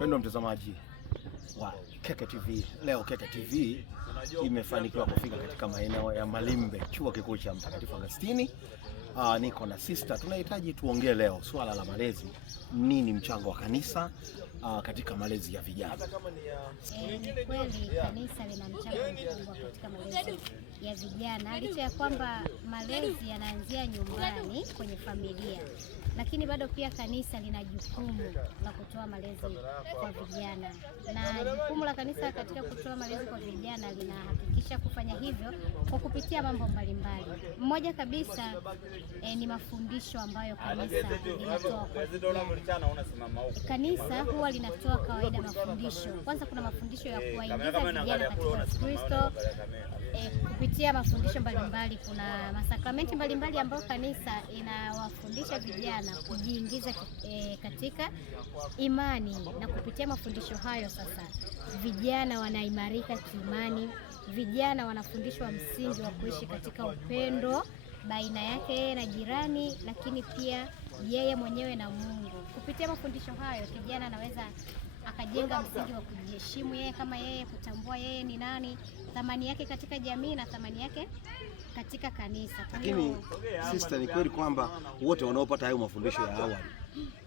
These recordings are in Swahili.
Mpendwa mtazamaji wa Keke TV, leo Keke TV imefanikiwa kufika katika maeneo ya Malimbe, chuo kikuu cha Mtakatifu Agustini. Niko na sister, tunahitaji tuongee leo swala la malezi. Nini mchango wa kanisa katika malezi ya vijana? Ni kweli kanisa lina mchango mkubwa katika malezi ya vijana, licha ya kwamba malezi yanaanzia nyumbani kwenye familia, lakini bado pia kanisa lina jukumu la kutoa malezi kwa vijana, na jukumu la kanisa katika kutoa malezi kwa vijana linahakikisha kufanya hivyo kwa kupitia mambo mbalimbali. Mmoja kabisa ni mafundisho ambayo kanisa linatoa kwa vijana. Kanisa huwa linatoa kawaida mafundisho. Kwanza kuna mafundisho ya kuwaingiza vijana katika Kristo kupitia mafundisho mbalimbali. Kuna masakramenti mbalimbali ambayo kanisa inawafundisha vijana kujiingiza katika imani, na kupitia mafundisho hayo sasa vijana wanaimarika kiimani, vijana wanafundishwa msingi wa kuishi katika upendo baina yake na jirani, lakini pia yeye mwenyewe na Mungu. Kupitia mafundisho hayo kijana anaweza akajenga msingi wa kujiheshimu yeye kama yeye, kutambua yeye ni nani, thamani yake katika jamii na thamani yake katika kanisa. Lakini sister, ni kweli kwamba wote wanaopata hayo mafundisho ya awali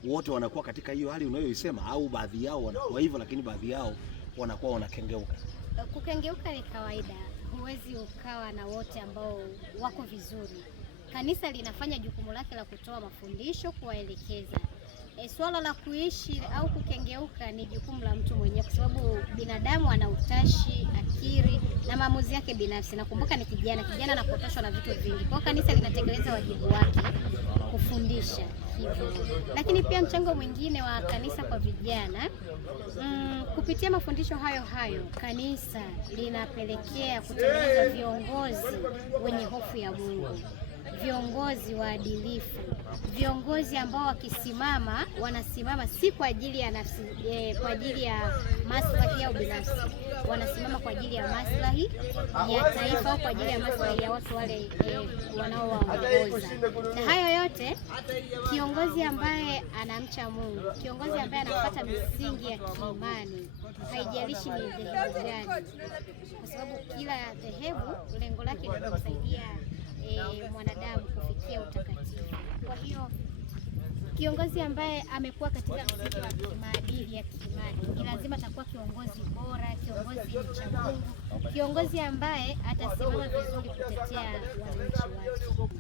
wote wanakuwa katika hiyo hali unayoisema, au baadhi yao wanakuwa hivyo lakini baadhi yao wanakuwa wanakengeuka? Kukengeuka ni kawaida, huwezi ukawa na wote ambao wako vizuri. Kanisa linafanya jukumu lake la kutoa mafundisho, kuwaelekeza. Swala la kuishi au kukengeuka ni jukumu la mtu mwenyewe, kwa sababu binadamu ana utashi, akili na maamuzi yake binafsi. Nakumbuka ni kijana anapotoshwa na vitu vingi. Kwa kanisa linatekeleza wajibu wake kufundisha hivyo. Lakini pia mchango mwingine wa kanisa kwa vijana, kupitia mafundisho hayo kanisa linapelekea kutengeneza viongozi wenye hofu ya Mungu, viongozi waadilifu, viongozi ambao wakisimama wanasimama si kwa ajili ya nafsi, kwa ajili ya maslahi yao binafsi, wanasimama kwa ajili ya maslahi ya taifa au kwa ajili ya maslahi ya watu wale wanaowaongoza. Na hayo yote, kiongozi ambaye anamcha Mungu, kiongozi ambaye anafuata misingi ya kiimani, haijalishi ni dhehebu gani, kwa sababu kila dhehebu lengo lake ni kusaidia mwanadamu kufikia utakatifu. Kwa hiyo kiongozi ambaye amekuwa katika msingi wa maadili ya kiimani ni lazima atakuwa kiongozi bora, kiongozi mcha Mungu, kiongozi ambaye atasimama vizuri kutetea wananchi wake.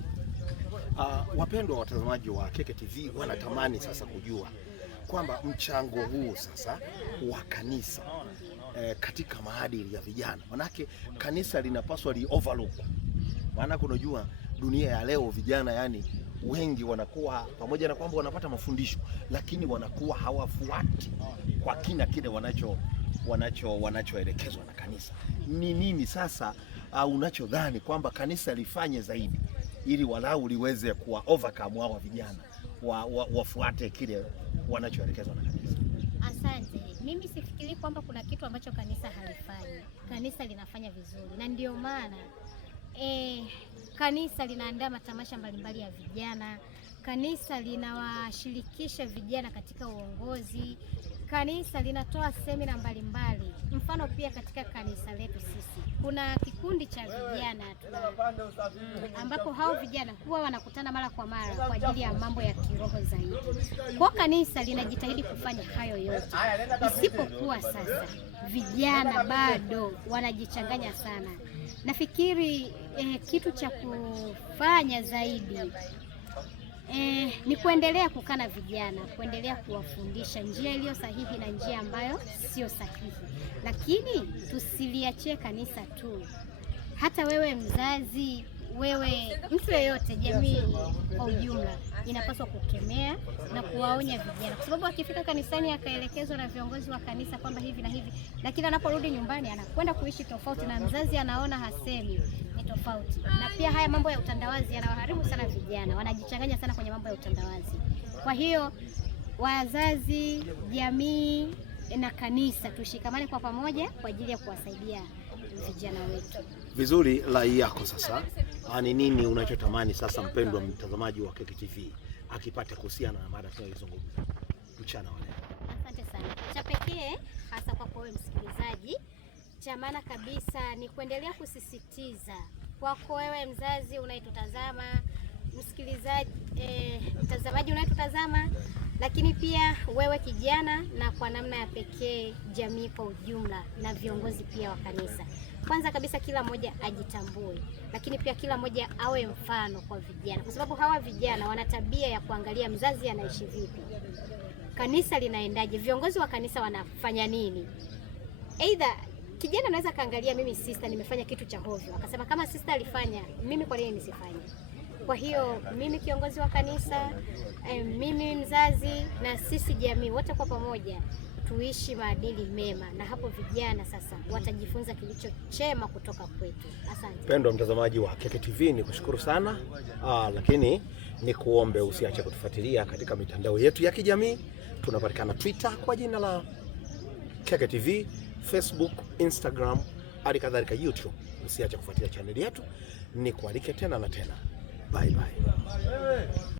Wapendwa watazamaji wa Keke TV wanatamani sasa kujua kwamba mchango huu sasa wa kanisa katika maadili ya vijana, manake kanisa linapaswa overlook. Maana unajua dunia ya leo vijana, yani wengi wanakuwa pamoja na kwamba wanapata mafundisho, lakini wanakuwa hawafuati kwa kina kile wanachoelekezwa na kanisa. Ni nini sasa unachodhani kwamba kanisa lifanye zaidi ili walau liweze kuwa overcome hawa vijana wafuate kile wanachoelekezwa na kanisa? Asante. Mimi sifikiri kwamba kuna kitu ambacho kanisa halifanyi. Kanisa linafanya vizuri, na ndio maana kanisa linaandaa matamasha mbalimbali ya vijana. Kanisa linawashirikisha vijana katika uongozi. Kanisa linatoa semina mbalimbali. Mfano pia katika kanisa letu sisi kuna kikundi cha vijana ambapo hao vijana huwa wanakutana mara kwa mara kwa ajili ya mambo ya kiroho zaidi. Kwa kanisa linajitahidi kufanya hayo yote, isipokuwa sasa vijana bado wanajichanganya sana. Nafikiri kitu cha kufanya zaidi ni kuendelea kukaa na vijana, kuendelea kuwafundisha njia iliyo sahihi na njia ambayo sio sahihi. Lakini tusiliachie kanisa tu, hata wewe mzazi, wewe mtu yeyote, jamii kwa ujumla inapaswa kukemea na kuwaonya vijana, kwa sababu akifika kanisani akaelekezwa na viongozi wa kanisa kwamba hivi na hivi, lakini anaporudi nyumbani anakwenda kuishi tofauti, na mzazi anaona hasemi ni tofauti. Na pia haya mambo ya utandawazi yanawaharibu sana vijana, wanajichanganya sana kwenye mambo ya utandawazi. Kwa hiyo wazazi, jamii na kanisa tushikamane kwa pamoja kwa ajili ya kuwasaidia vijana wetu. Vizuri. Rai yako sasa ni nini unachotamani sasa mpendwa mtazamaji wa Keke TV akipata kuhusiana na mada tunayozungumza mchana wa leo? Asante sana. Cha pekee hasa kwako wewe msikilizaji, cha maana kabisa ni kuendelea kusisitiza kwako wewe mzazi unayetutazama, msikilizaji, mtazamaji unayetutazama, lakini pia wewe kijana, na kwa namna ya pekee jamii kwa ujumla na viongozi pia wa kanisa. Kwanza kabisa kila mmoja ajitambue, lakini pia kila mmoja awe mfano kwa vijana, kwa sababu hawa vijana wana tabia ya kuangalia mzazi anaishi vipi, kanisa linaendaje, viongozi wa kanisa wanafanya nini. Aidha kijana anaweza kaangalia mimi sister nimefanya kitu cha hovyo, akasema kama sister alifanya, mimi kwa nini nisifanye? Kwa hiyo mimi kiongozi wa kanisa, mimi mzazi, na sisi jamii wote kwa pamoja tuishi maadili mema, na hapo vijana sasa watajifunza kilicho chema kutoka kwetu. Asante. Pendwa mtazamaji wa Keke TV, nikushukuru sana. Lakini ni kuombe usiache kutufuatilia katika mitandao yetu ya kijamii. Tunapatikana Twitter kwa jina la Keke TV, Facebook, Instagram, hadi kadhalika YouTube. Usiache kufuatilia channel yetu. Nikualike tena na tena. Bye bye.